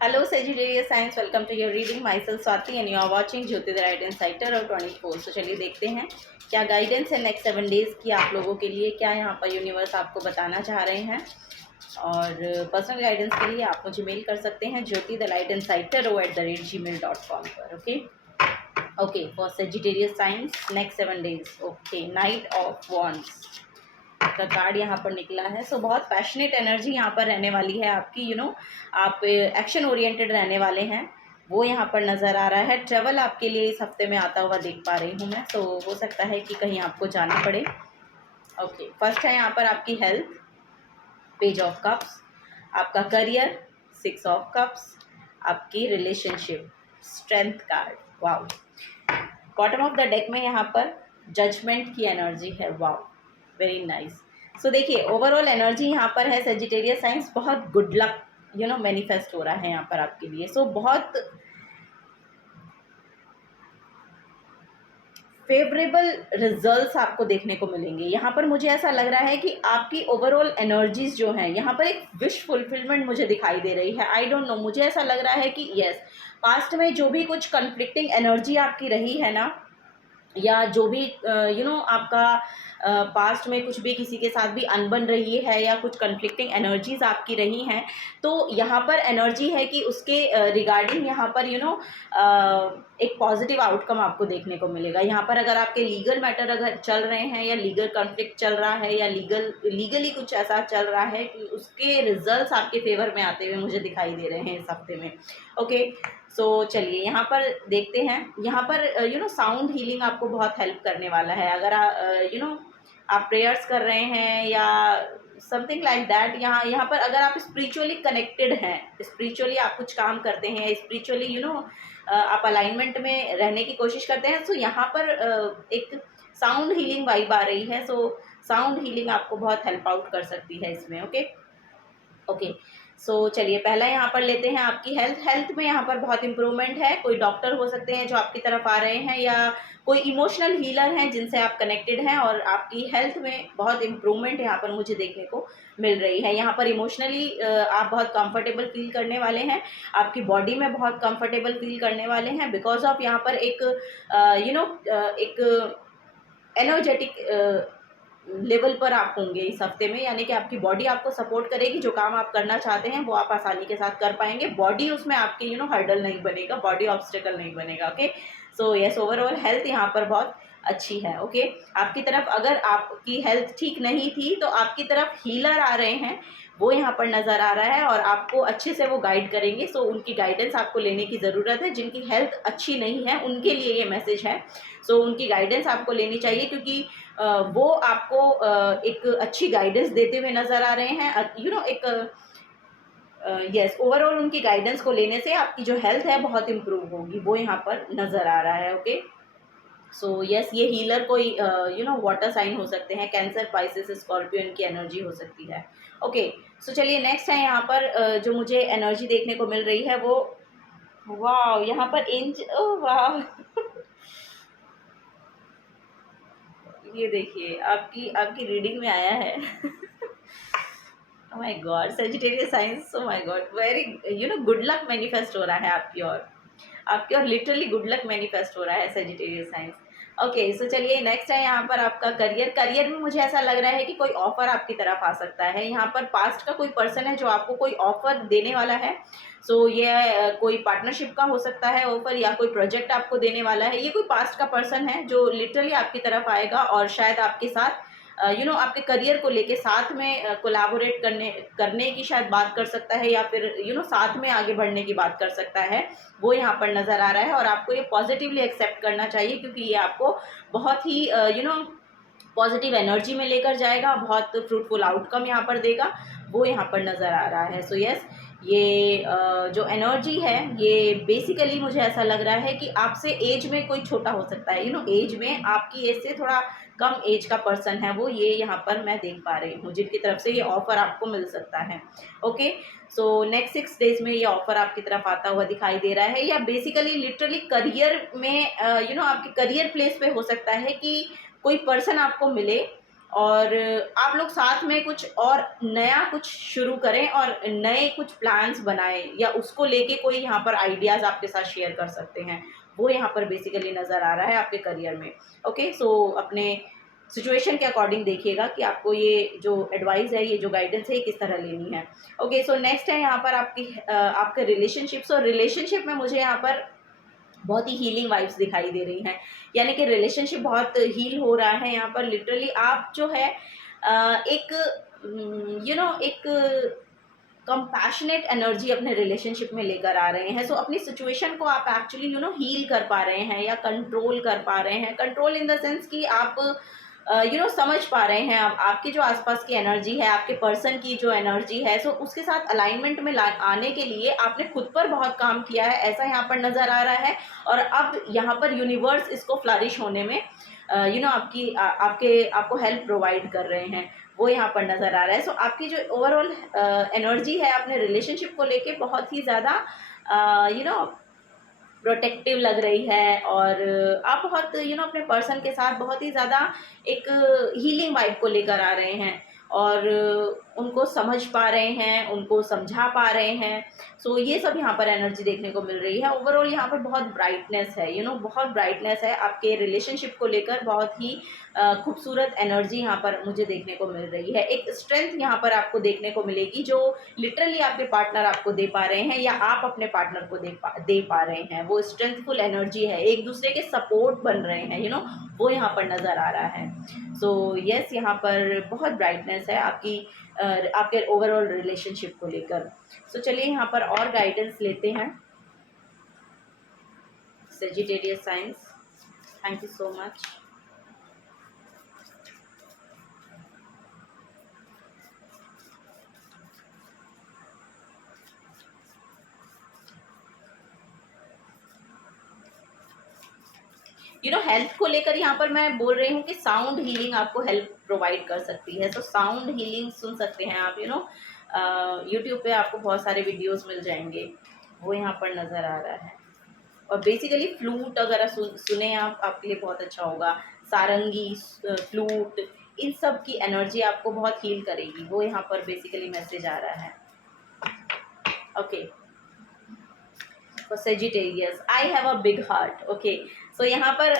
Hello Sagittarius Science, welcome to your reading. Myself Swati and you are watching Jyoti the right insider और 24। तो चलिए देखते हैं क्या गाइडेंस है नेक्स्ट 7 डेज की आप लोगों के लिए, क्या यहाँ पर यूनिवर्स आपको बताना चाह रहे हैं। और पर्सनल गाइडेंस के लिए आप मुझे मेल कर सकते हैं ज्योति द लाइट इनसाइटर @gmail.com पर। Okay for Sagittarius science next 7 days. Okay, night of wands का कार्ड यहाँ पर निकला है। सो बहुत पैशनेट एनर्जी यहाँ पर रहने वाली है आपकी। आप एक्शन ओरिएंटेड रहने वाले हैं, वो यहाँ पर नज़र आ रहा है। ट्रैवल आपके लिए इस हफ्ते में आता हुआ देख पा रही हूँ मैं। तो हो सकता है कि कहीं आपको जाना पड़े। ओके, फर्स्ट है यहाँ पर आपकी हेल्थ, पेज ऑफ कप्स, आपका करियर 6 ऑफ कप्स, आपकी relationship strength card. Wow, bottom of the deck में यहाँ पर जजमेंट की एनर्जी है। Wow, very nice. सो देखिए ओवरऑल एनर्जी यहाँ पर है सेजिटेरियस साइंस, बहुत गुड लक मैनिफेस्ट हो रहा है यहाँ पर आपके लिए। सो बहुत फेवरेबल रिजल्ट्स आपको देखने को मिलेंगे यहाँ पर। मुझे ऐसा लग रहा है कि आपकी ओवरऑल एनर्जीज जो हैं यहाँ पर एक विश फुलफिलमेंट मुझे दिखाई दे रही है। आई डोंट नो, मुझे ऐसा लग रहा है कि यस, पास्ट में जो भी कुछ कन्फ्लिक्टिंग एनर्जी आपकी रही है ना, या जो भी आपका पास्ट में कुछ भी किसी के साथ भी अनबन रही है या कुछ कन्फ्लिक्टिंग एनर्जीज आपकी रही हैं, तो यहाँ पर एनर्जी है कि उसके रिगार्डिंग यहाँ पर एक पॉजिटिव आउटकम आपको देखने को मिलेगा। यहाँ पर अगर आपके लीगल मैटर अगर चल रहे हैं या लीगल कॉन्फ्लिक्ट चल रहा है या लीगली कुछ ऐसा चल रहा है कि उसके रिजल्ट्स आपके फेवर में आते हुए मुझे दिखाई दे रहे हैं इस हफ्ते में। ओके, सो चलिए यहाँ पर देखते हैं। यहाँ पर साउंड हीलिंग आपको बहुत हेल्प करने वाला है। अगर आप प्रेयर्स कर रहे हैं या समथिंग लाइक दैट, यहाँ पर अगर आप स्पिरिचुअली कनेक्टेड हैं, स्पिरिचुअली आप कुछ काम करते हैं, स्पिरिचुअली आप अलाइनमेंट में रहने की कोशिश करते हैं, तो यहाँ पर एक साउंड हीलिंग वाइब आ रही है। सो साउंड हीलिंग आपको बहुत हेल्प आउट कर सकती है इसमें। ओके, सो चलिए पहला यहाँ पर लेते हैं आपकी हेल्थ में यहाँ पर बहुत इंप्रूवमेंट है। कोई डॉक्टर हो सकते हैं जो आपकी तरफ आ रहे हैं, या कोई इमोशनल हीलर हैं जिनसे आप कनेक्टेड हैं, और आपकी हेल्थ में बहुत इंप्रूवमेंट यहाँ पर मुझे देखने को मिल रही है। यहाँ पर इमोशनली आप बहुत कंफर्टेबल फील करने वाले हैं, आपकी बॉडी में बहुत कंफर्टेबल फील करने वाले हैं, बिकॉज ऑफ यहाँ पर एक एक एनर्जेटिक लेवल पर आप होंगे इस हफ्ते में। यानी कि आपकी बॉडी आपको सपोर्ट करेगी, जो काम आप करना चाहते हैं वो आप आसानी के साथ कर पाएंगे। बॉडी उसमें आपके हर्डल नहीं बनेगा, बॉडी ऑब्स्टेकल नहीं बनेगा। Okay, so yes, overall health यहाँ पर बहुत अच्छी है। ओके, आपकी तरफ अगर आपकी हेल्थ ठीक नहीं थी तो आपकी तरफ हीलर आ रहे हैं, वो यहाँ पर नज़र आ रहा है और आपको अच्छे से वो गाइड करेंगे। सो उनकी गाइडेंस आपको लेने की ज़रूरत है। जिनकी हेल्थ अच्छी नहीं है उनके लिए ये मैसेज है। सो उनकी गाइडेंस आपको लेनी चाहिए, क्योंकि वो आपको एक अच्छी गाइडेंस देते हुए नज़र आ रहे हैं। एक यस, ओवरऑल उनकी गाइडेंस को लेने से आपकी जो हेल्थ है बहुत इम्प्रूव होगी, वो यहाँ पर नज़र आ रहा है। ओके, सो यस, ये हीलर कोई वाटर साइन हो सकते हैं, कैंसर, पाइसेस, स्कॉर्पियन की एनर्जी हो सकती है। ओके, सो चलिए नेक्स्ट है यहाँ पर जो मुझे एनर्जी देखने को मिल रही है वो, वाह, यहाँ पर ओह वाह ये देखिए आपकी आपकी रीडिंग में आया है। My God, Sagittarius science, oh my God, very good luck manifest हो रहा है आपकी और लिटरली गुड लक मैनिफेस्ट हो रहा है सेजिटेरियस साइंस। ओके, सो चलिए नेक्स्ट है यहाँ पर आपका करियर में मुझे ऐसा लग रहा है कि कोई ऑफर आपकी तरफ आ सकता है। यहाँ पर पास्ट का कोई पर्सन है जो आपको कोई ऑफर देने वाला है। सो ये कोई पार्टनरशिप का हो सकता है ऑफर, या कोई प्रोजेक्ट आपको देने वाला है। ये कोई पास्ट का पर्सन है जो लिटरली आपकी तरफ आएगा और शायद आपके साथ आपके करियर को लेके साथ में कोलैबोरेट करने की शायद बात कर सकता है, या फिर साथ में आगे बढ़ने की बात कर सकता है। वो यहाँ पर नज़र आ रहा है और आपको ये पॉजिटिवली एक्सेप्ट करना चाहिए, क्योंकि ये आपको बहुत ही पॉजिटिव एनर्जी में लेकर जाएगा, बहुत फ्रूटफुल आउटकम यहाँ पर देगा, वो यहाँ पर नज़र आ रहा है। सो यस, ये जो एनर्जी है ये बेसिकली मुझे ऐसा लग रहा है कि आपसे एज में कोई छोटा हो सकता है। एज में आपकी एज से थोड़ा कम एज का पर्सन है वो, ये यहाँ पर मैं देख पा रही हूँ, जिनकी तरफ से ये ऑफ़र आपको मिल सकता है। ओके, सो नेक्स्ट 6 डेज में ये ऑफ़र आपकी तरफ आता हुआ दिखाई दे रहा है, या बेसिकली लिटरली करियर में आपके करियर प्लेस पे हो सकता है कि कोई पर्सन आपको मिले और आप लोग साथ में कुछ और नया कुछ शुरू करें और नए कुछ प्लान्स बनाएं, या उसको लेके कोई यहाँ पर आइडियाज़ आपके साथ शेयर कर सकते हैं, वो यहाँ पर बेसिकली नज़र आ रहा है आपके करियर में। ओके, सो अपने सिचुएशन के अकॉर्डिंग देखिएगा कि आपको ये जो एडवाइस है, ये जो गाइडेंस है, ये किस तरह लेनी है। ओके, सो नेक्स्ट है यहाँ पर आपके रिलेशनशिप्स। और रिलेशनशिप में मुझे यहाँ पर बहुत ही हीलिंग वाइब्स दिखाई दे रही हैं, यानी कि रिलेशनशिप बहुत हील हो रहा है यहाँ पर। लिटरली आप जो है एक एक कंपैशनेट एनर्जी अपने रिलेशनशिप में लेकर आ रहे हैं। सो अपनी सिचुएशन को आप एक्चुअली हील कर पा रहे हैं या कंट्रोल कर पा रहे हैं। कंट्रोल इन द सेंस कि आप समझ पा रहे हैं आप, आपकी जो आसपास की एनर्जी है, आपके पर्सन की जो एनर्जी है, सो उसके साथ अलाइनमेंट में आने के लिए आपने खुद पर बहुत काम किया है, ऐसा यहाँ पर नज़र आ रहा है। और अब यहाँ पर यूनिवर्स इसको फ्लरिश होने में आपको हेल्प प्रोवाइड कर रहे हैं, वो यहाँ पर नज़र आ रहा है। सो आपकी जो ओवरऑल एनर्जी है अपने रिलेशनशिप को लेके बहुत ही ज़्यादा प्रोटेक्टिव लग रही है, और आप बहुत अपने पर्सन के साथ बहुत ही ज़्यादा एक हीलिंग वाइब को लेकर आ रहे हैं, और उनको समझ पा रहे हैं, उनको समझा पा रहे हैं। सो ये सब यहाँ पर एनर्जी देखने को मिल रही है। ओवरऑल यहाँ पर बहुत ब्राइटनेस है, बहुत ब्राइटनेस है आपके रिलेशनशिप को लेकर। बहुत ही खूबसूरत एनर्जी यहाँ पर मुझे देखने को मिल रही है। एक स्ट्रेंथ यहाँ पर आपको देखने को मिलेगी जो लिटरली आपके पार्टनर आपको दे पा रहे हैं, या आप अपने पार्टनर को दे पा रहे हैं। वो स्ट्रेंथफुल एनर्जी है, एक दूसरे के सपोर्ट बन रहे हैं, वो यहाँ पर नज़र आ रहा है। सो यस, यहाँ पर बहुत ब्राइटनेस है आपके ओवरऑल रिलेशनशिप को लेकर। सो चलिए यहाँ पर और गाइडेंस लेते हैं। Sagittarius science, thank you so much. Health को लेकर यहाँ पर मैं बोल रही हूँ कि साउंड हीलिंग आपको हेल्प प्रोवाइड कर सकती है। तो साउंड हीलिंग सुन सकते हैं आप, यूट्यूब पे आपको बहुत सारे वीडियोस मिल जाएंगे, वो यहाँ पर नज़र आ रहा है। और बेसिकली फ्लूट अगर सुने आप, आपके लिए बहुत अच्छा होगा। सारंगी, फ्लूट, इन सब की एनर्जी आपको बहुत हील करेगी, वो यहाँ पर बेसिकली मैसेज आ रहा है। Okay, for Sagittarius, I have a big heart. Okay, so यहाँ पर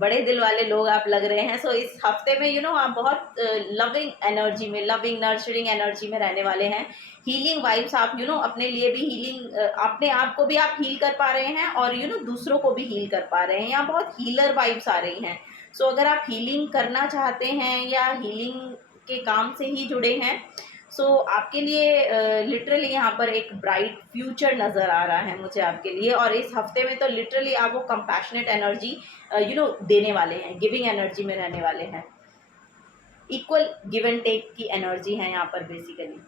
बड़े दिल वाले लोग आप लग रहे हैं। सो इस हफ्ते में आप बहुत लविंग एनर्जी में, लविंग नर्चरिंग एनर्जी में रहने वाले हैं। हीलिंग वाइब्स आप अपने लिए भी हीलिंग, अपने आप को भी आप हील कर पा रहे हैं, और दूसरों को भी हील कर पा रहे हैं। यहाँ बहुत हीलर वाइब्स आ रही हैं। सो अगर आप हीलिंग करना चाहते हैं या हीलिंग के काम से ही जुड़े हैं, सो आपके लिए लिटरली यहाँ पर एक ब्राइट फ्यूचर नज़र आ रहा है मुझे आपके लिए। और इस हफ्ते में तो लिटरली आप वो कंपैशनेट एनर्जी देने वाले हैं, गिविंग एनर्जी में रहने वाले हैं। इक्वल गिव एंड टेक की एनर्जी है यहाँ पर बेसिकली।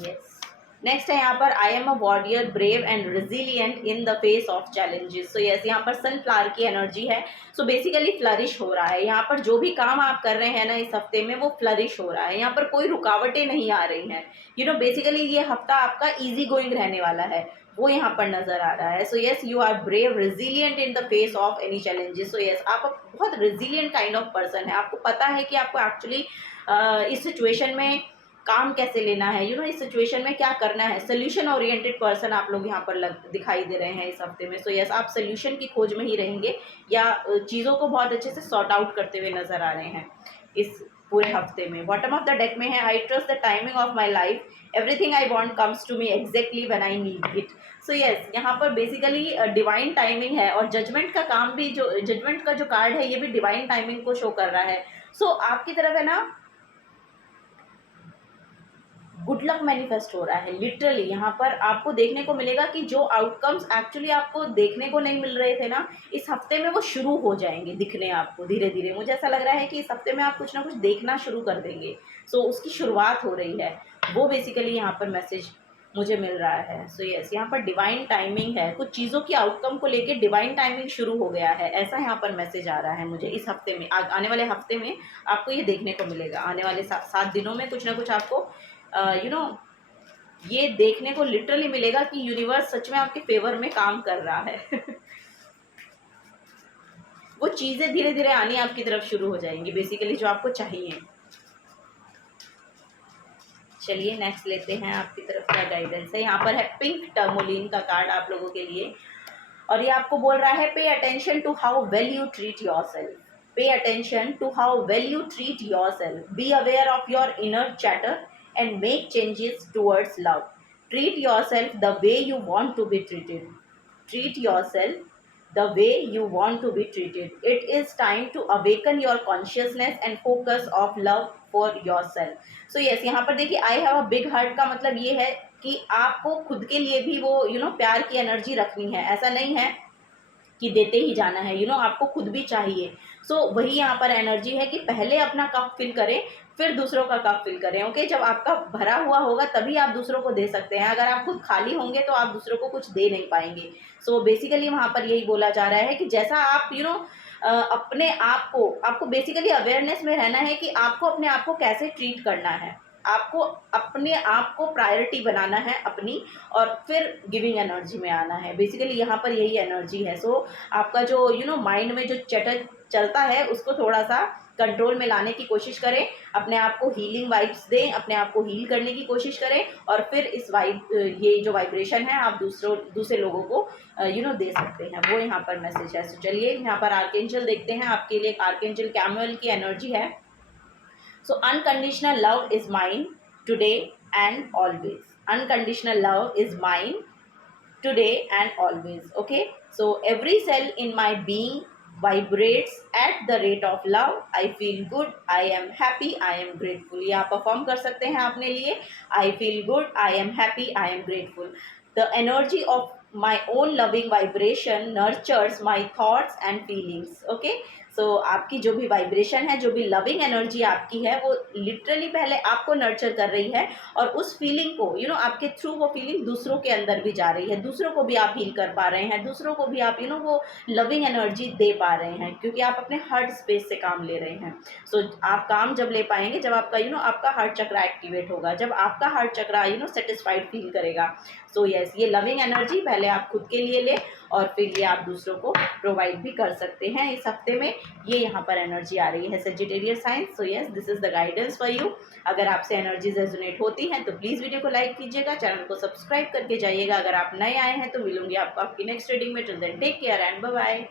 यस, नेक्स्ट है यहाँ पर I am a warrior, brave and resilient in the face of challenges. So yes, यहाँ पर सनफ्लावर की एनर्जी है। सो बेसिकली फ्लरिश हो रहा है यहाँ पर। जो भी काम आप कर रहे हैं ना इस हफ्ते में, वो फ्लरिश हो रहा है। यहाँ पर कोई रुकावटें नहीं आ रही हैं। बेसिकली ये हफ्ता आपका इजी गोइंग रहने वाला है, वो यहाँ पर नज़र आ रहा है। So yes, you are brave, resilient in the face of any challenges. So yes, आप बहुत रेजिलियंट काइंड ऑफ पर्सन है। आपको पता है कि आपको एक्चुअली इस सिचुएशन में काम कैसे लेना है, इस सिचुएशन में क्या करना है। सोल्यूशन ओरिएंटेड पर्सन आप लोग यहाँ पर दिखाई दे रहे हैं इस हफ्ते में। सो यस, आप सोल्यूशन की खोज में ही रहेंगे, या चीज़ों को बहुत अच्छे से सॉर्ट आउट करते हुए नज़र आ रहे हैं इस पूरे हफ्ते में। बॉटम ऑफ द डेक में है I trust the timing of my life, everything I want comes to me exactly when I need it. So yes, यहाँ पर बेसिकली डिवाइन टाइमिंग है, और जजमेंट का काम भी, जो जजमेंट का जो कार्ड है, ये भी डिवाइन टाइमिंग को शो कर रहा है। सो आपकी तरफ है ना गुड लक मैनिफेस्ट हो रहा है। लिटरली यहाँ पर आपको देखने को मिलेगा कि जो आउटकम्स एक्चुअली आपको देखने को नहीं मिल रहे थे ना, इस हफ्ते में वो शुरू हो जाएंगे दिखने आपको धीरे धीरे। मुझे ऐसा लग रहा है कि इस हफ्ते में आप कुछ ना कुछ देखना शुरू कर देंगे। सो उसकी शुरुआत हो रही है, वो बेसिकली यहाँ पर मैसेज मुझे मिल रहा है। सो यस, यहाँ पर डिवाइन टाइमिंग है। कुछ चीज़ों की आउटकम को लेके डिवाइन टाइमिंग शुरू हो गया है, ऐसा यहाँ पर मैसेज आ रहा है मुझे। इस हफ्ते में, आने वाले हफ्ते में आपको ये देखने को मिलेगा। आने वाले 7 दिनों में कुछ ना कुछ आपको ये देखने को लिटरली मिलेगा कि यूनिवर्स सच में आपके फेवर में काम कर रहा है। वो चीज़ें धीरे धीरे आनी आपकी तरफ शुरू हो जाएंगी, बेसिकली जो आपको चाहिए। चलिए नेक्स्ट लेते हैं, आपकी तरफ क्या गाइडेंस है। यहाँ पर है पिंक टर्मोलिन का कार्ड आप लोगों के लिए, और ये आपको बोल रहा है pay attention to how well you treat yourself, pay attention to how well you treat yourself, be aware of your inner chatter and make changes towards love, treat yourself the way you want to be treated, treat yourself the way you want to be treated. It is time to awaken your consciousness and focus of love for yourself. So yes, यहाँ पर देखिए I have a big heart का मतलब ये है कि आपको खुद के लिए भी वो प्यार की एनर्जी रखनी है। ऐसा नहीं है कि देते ही जाना है, आपको खुद भी चाहिए। वही यहाँ पर एनर्जी है कि पहले अपना कप फिल करें, फिर दूसरों का कप फिल करें। ओके, जब आपका भरा हुआ होगा तभी आप दूसरों को दे सकते हैं। अगर आप खुद खाली होंगे तो आप दूसरों को कुछ दे नहीं पाएंगे। बेसिकली वहाँ पर यही बोला जा रहा है कि जैसा आप अपने आप को, आपको बेसिकली अवेयरनेस में रहना है कि आपको अपने आप को कैसे ट्रीट करना है। आपको अपने आप को प्रायोरिटी बनाना है अपनी, और फिर गिविंग एनर्जी में आना है। बेसिकली यहाँ पर यही एनर्जी है। आपका जो माइंड में जो चटर चलता है उसको थोड़ा सा कंट्रोल में लाने की कोशिश करें, अपने आप को हीलिंग वाइब्स दें, अपने आप को हील करने की कोशिश करें, और फिर इस ये जो वाइब्रेशन है आप दूसरे लोगों को दे सकते हैं। वो यहाँ पर मैसेज है। चलिए यहाँ पर आर्कएंजल देखते हैं आपके लिए। आर्कएंजल कैमुएल की एनर्जी है। Unconditional love is mine today and always. Unconditional love is mine today and always. Okay, so every cell in my being vibrates at the rate of love. I feel good, I am happy, I am grateful. ये आप perform कर सकते हैं अपने लिए। I feel good, I am happy, I am grateful. The energy of my own loving vibration nurtures my thoughts and feelings. Okay, आपकी जो भी वाइब्रेशन है, जो भी लविंग एनर्जी आपकी है, वो लिटरली पहले आपको नर्चर कर रही है, और उस फीलिंग को आपके थ्रू वो फीलिंग दूसरों के अंदर भी जा रही है। दूसरों को भी आप हील कर पा रहे हैं, दूसरों को भी आप वो लविंग एनर्जी दे पा रहे हैं, क्योंकि आप अपने हार्ट स्पेस से काम ले रहे हैं। आप काम जब ले पाएंगे जब आपका आपका हार्ट चक्र एक्टिवेट होगा, जब आपका हार्ट चक्र सेटिस्फाइड फील करेगा। यस, ये लविंग एनर्जी पहले आप खुद के लिए ले, और फिर ये आप दूसरों को प्रोवाइड भी कर सकते हैं। इस हफ्ते में ये यहाँ पर एनर्जी आ रही है Sagittarius science. Yes, this is the guidance for you. अगर आपसे एनर्जीज रेजोनेट होती हैं तो प्लीज़ वीडियो को लाइक कीजिएगा, चैनल को सब्सक्राइब करके जाइएगा। अगर आप नए आए हैं तो मिलूंगी आपको आपकी नेक्स्ट रीडिंग में। Till then take care and bye bye.